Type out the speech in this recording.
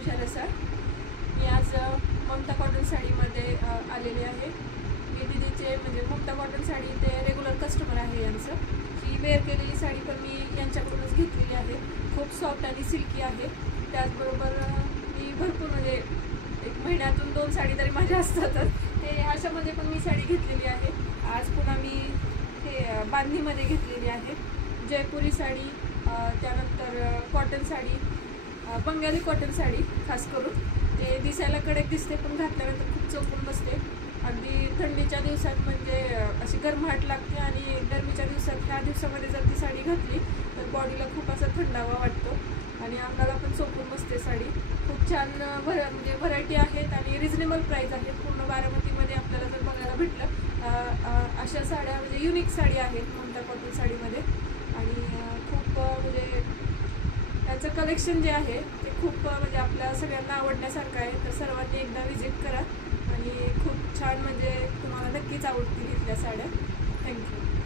पूजा रसाळ. मी आज ममता कॉटन साडीमध्ये आलेली आहे. मी दीदीचे म्हणजे ममता कॉटन साडी ते रेग्युलर कस्टमर आहे यांचं. ही वेअर केलेली साडी पण मी यांच्याकडूनच घेतलेली आहे. खूप सॉफ्ट आणि सिल्की आहे. त्याचबरोबर मी भरपूर म्हणजे एक महिन्यातून 2 साडी तरी माझ्या असतातच. ते अशामध्ये पण मी साडी घेतलेली आहे. आज पुन्हा मी हे बांधणीमध्ये घेतलेली आहे. जयपुरी साडी, त्यानंतर कॉटन साडी, बंगाली कॉटन साडी खास करून. ते दिसायला कडक दिसते पण घातल्यानंतर खूप चौकून बसते. अगदी थंडीच्या दिवसात म्हणजे अशी गरमाहट लागते आणि गरमीच्या दिवसात ह्या दिवसामध्ये जर ती साडी घातली तर बॉडीला खूप असा थंडावा वाटतो आणि अंगाला पण चौकून बसते साडी. खूप छान म्हणजे व्हरायटी आहेत आणि रिजनेबल प्राईस आहेत. पूर्ण बारामतीमध्ये आपल्याला जर बघायला भेटलं अशा साड्या म्हणजे युनिक साडी आहेत ममता कॉटन साडीमध्ये. आणि खूप म्हणजे त्याचं कलेक्शन जे आहे ते खूप म्हणजे आपल्या सगळ्यांना आवडण्यासारखं आहे. तर सर्वांनी एकदा व्हिजिट करा आणि खूप छान म्हणजे तुम्हाला नक्कीच आवडतील इथल्या साड्या. थँक्यू.